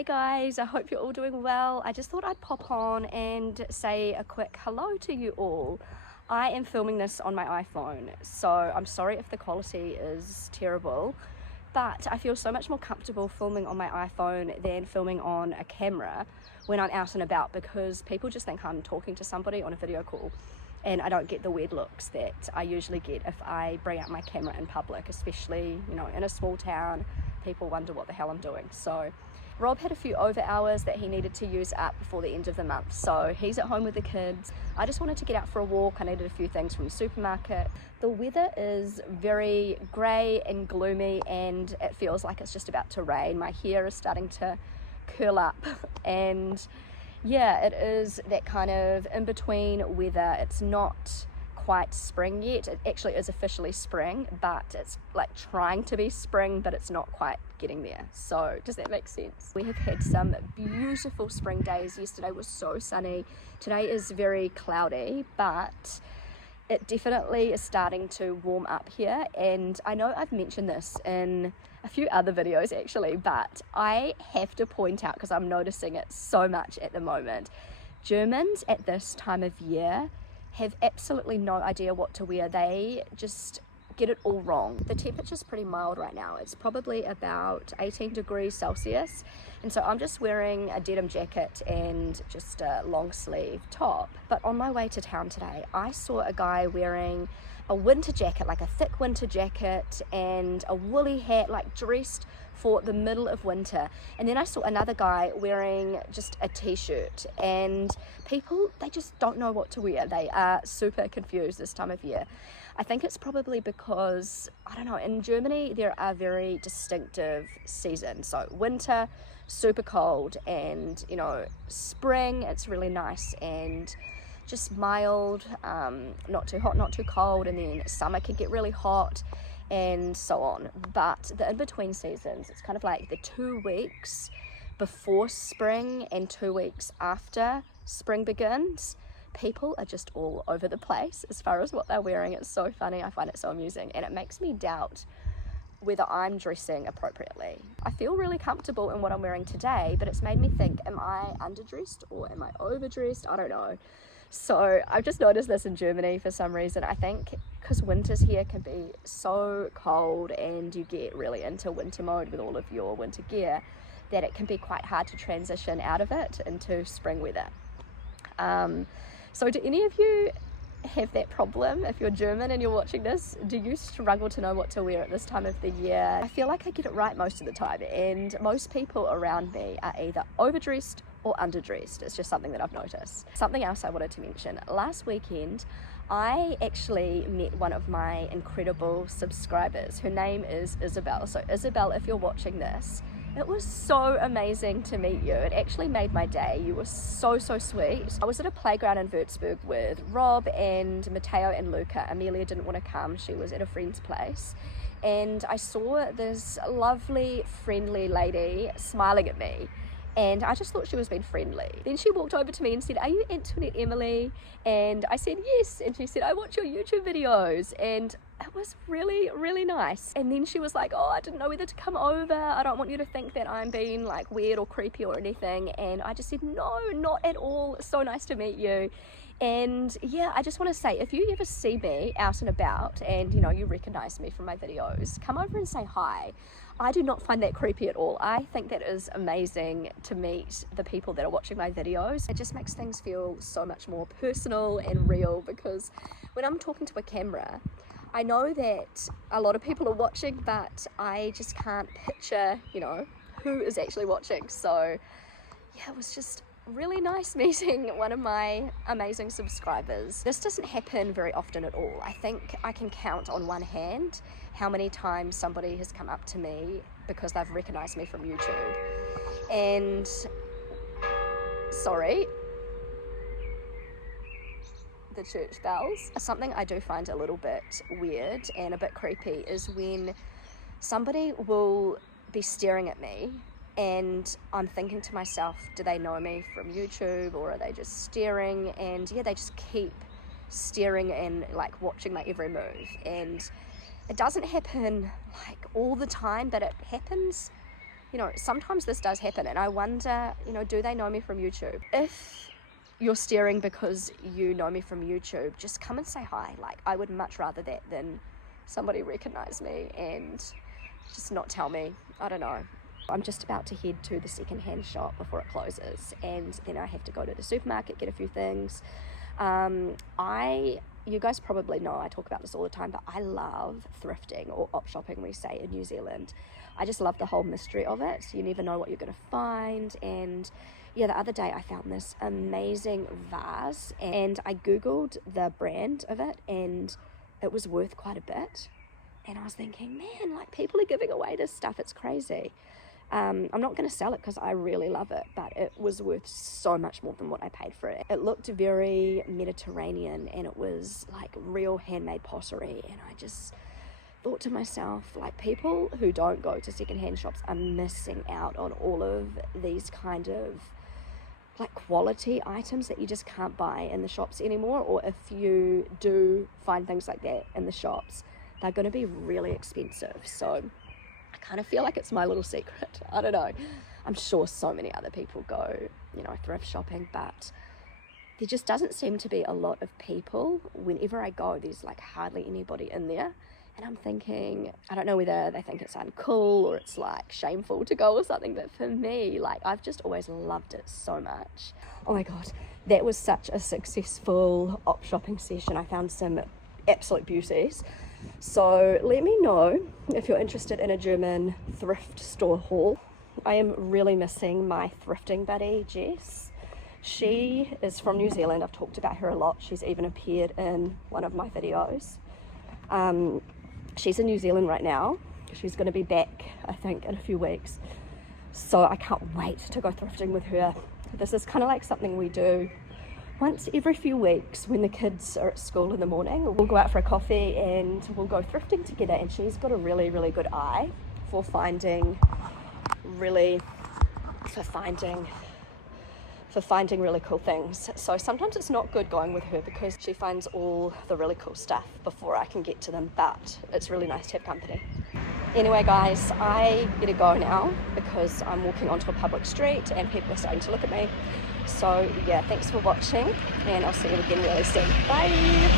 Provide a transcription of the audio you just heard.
Hey guys, I hope you're all doing well. I just thought I'd pop on and say a quick hello to you all. I am filming this on my iPhone, so I'm sorry if the quality is terrible, but I feel so much more comfortable filming on my iPhone than filming on a camera when I'm out and about, because people just think I'm talking to somebody on a video call and I don't get the weird looks that I usually get if I bring out my camera in public, especially, in a small town. People wonder what the hell I'm doing. So Rob had a few over hours that he needed to use up before the end of the month, so he's at home with the kids. I just wanted to get out for a walk. I needed a few things from the supermarket. The weather is very grey and gloomy and it feels like it's just about to rain. My hair is starting to curl up and yeah, it is that kind of in-between weather. It's not quite spring yet. It actually is officially spring, but it's like trying to be spring, but it's not quite getting there. So does that make sense? We have had some beautiful spring days. Yesterday was so sunny. Today is very cloudy, but it definitely is starting to warm up here. And I know I've mentioned this in a few other videos actually, but I have to point out, because I'm noticing it so much at the moment, Germans at this time of year have absolutely no idea what to wear. They just get it all wrong. The temperature's pretty mild right now. It's probably about 18 degrees Celsius, and so I'm just wearing a denim jacket and just a long sleeve top. But on my way to town today, I saw a guy wearing a winter jacket, like a thick winter jacket, and a woolly hat, like dressed for the middle of winter. And then I saw another guy wearing just a t-shirt, and people, they just don't know what to wear. They are super confused this time of year. I think it's probably because, I don't know, in Germany there are very distinctive seasons. So winter, super cold, and spring, it's really nice and just mild, not too hot, not too cold, and then summer can get really hot and so on. But the in-between seasons, it's kind of like the 2 weeks before spring and 2 weeks after spring begins. People are just all over the place as far as what they're wearing. It's so funny. I find it so amusing, and it makes me doubt whether I'm dressing appropriately. I feel really comfortable in what I'm wearing today, but it's made me think, am I underdressed or am I overdressed? I don't know. So I've just noticed this in Germany for some reason. I think because winters here can be so cold and you get really into winter mode with all of your winter gear, that it can be quite hard to transition out of it into spring weather. So do any of you have that problem? If you're German and you're watching this, do you struggle to know what to wear at this time of the year? I feel like I get it right most of the time, and most people around me are either overdressed or underdressed. It's just something that I've noticed. Something else I wanted to mention. Last weekend, I actually met one of my incredible subscribers. Her name is Isabel. So Isabel, if you're watching this, it was so amazing to meet you. It actually made my day. You were so sweet. I was at a playground in Würzburg with Rob and Matteo and Luca. Amelia didn't want to come. She was at a friend's place. And I saw this lovely, friendly lady smiling at me. And I just thought she was being friendly. Then she walked over to me and said, "Are you Antoinette Emily?" And I said, "Yes." And she said, "I watch your YouTube videos." And it was really nice. And then she was like, "Oh, I didn't know whether to come over. I don't want you to think that I'm being like weird or creepy or anything." And I just said, "No, not at all. It's so nice to meet you." And yeah, I just want to say, if you ever see me out and about and you recognize me from my videos, come over and say hi. I do not find that creepy at all. I think that is amazing to meet the people that are watching my videos. It just makes things feel so much more personal and real, because when I'm talking to a camera, I know that a lot of people are watching, but I just can't picture, who is actually watching. So yeah, it was just really nice meeting one of my amazing subscribers. This doesn't happen very often at all. I think I can count on one hand how many times somebody has come up to me because they've recognized me from YouTube. And sorry, the church bells. Something I do find a little bit weird and a bit creepy is when somebody will be staring at me and I'm thinking to myself, do they know me from YouTube, or are they just staring? And yeah, they just keep staring and like watching my every move. And it doesn't happen like all the time, but it happens you know, sometimes this does happen, and I wonder, you know, do they know me from YouTube? If you're staring because you know me from YouTube, just come and say hi. Like, I would much rather that than somebody recognize me and just not tell me. I don't know. I'm just about to head to the secondhand shop before it closes, and then I have to go to the supermarket, get a few things. You guys probably know I talk about this all the time, but I love thrifting, or op shopping we say in New Zealand. I just love the whole mystery of it. You never know what you're going to find. And yeah, the other day I found this amazing vase, and I googled the brand of it, and it was worth quite a bit. And I was thinking, man, like, people are giving away this stuff, it's crazy. I'm not going to sell it because I really love it, but it was worth so much more than what I paid for it. It looked very Mediterranean, and it was like real handmade pottery, and I just thought to myself, like, people who don't go to secondhand shops are missing out on all of these kind of like quality items that you just can't buy in the shops anymore. Or if you do find things like that in the shops, they're going to be really expensive. So I kind of feel like it's my little secret. I don't know. I'm sure so many other people go, you know, thrift shopping, but there just doesn't seem to be a lot of people. Whenever I go, there's like hardly anybody in there. And I'm thinking, I don't know whether they think it's uncool or it's like shameful to go or something, but for me, like, I've just always loved it so much. Oh my God, that was such a successful op shopping session. I found some absolute beauties. So let me know if you're interested in a German thrift store haul. I am really missing my thrifting buddy, Jess. She is from New Zealand. I've talked about her a lot. She's even appeared in one of my videos. She's in New Zealand right now. She's going to be back, I think, in a few weeks. So I can't wait to go thrifting with her. This is kind of like something we do once every few weeks when the kids are at school in the morning. We'll go out for a coffee and we'll go thrifting together, and she's got a really, really good eye for finding really cool things. So sometimes it's not good going with her because she finds all the really cool stuff before I can get to them, but it's really nice to have company. Anyway guys, I better go now because I'm walking onto a public street and people are starting to look at me. So yeah, thanks for watching, and I'll see you again really soon. Bye!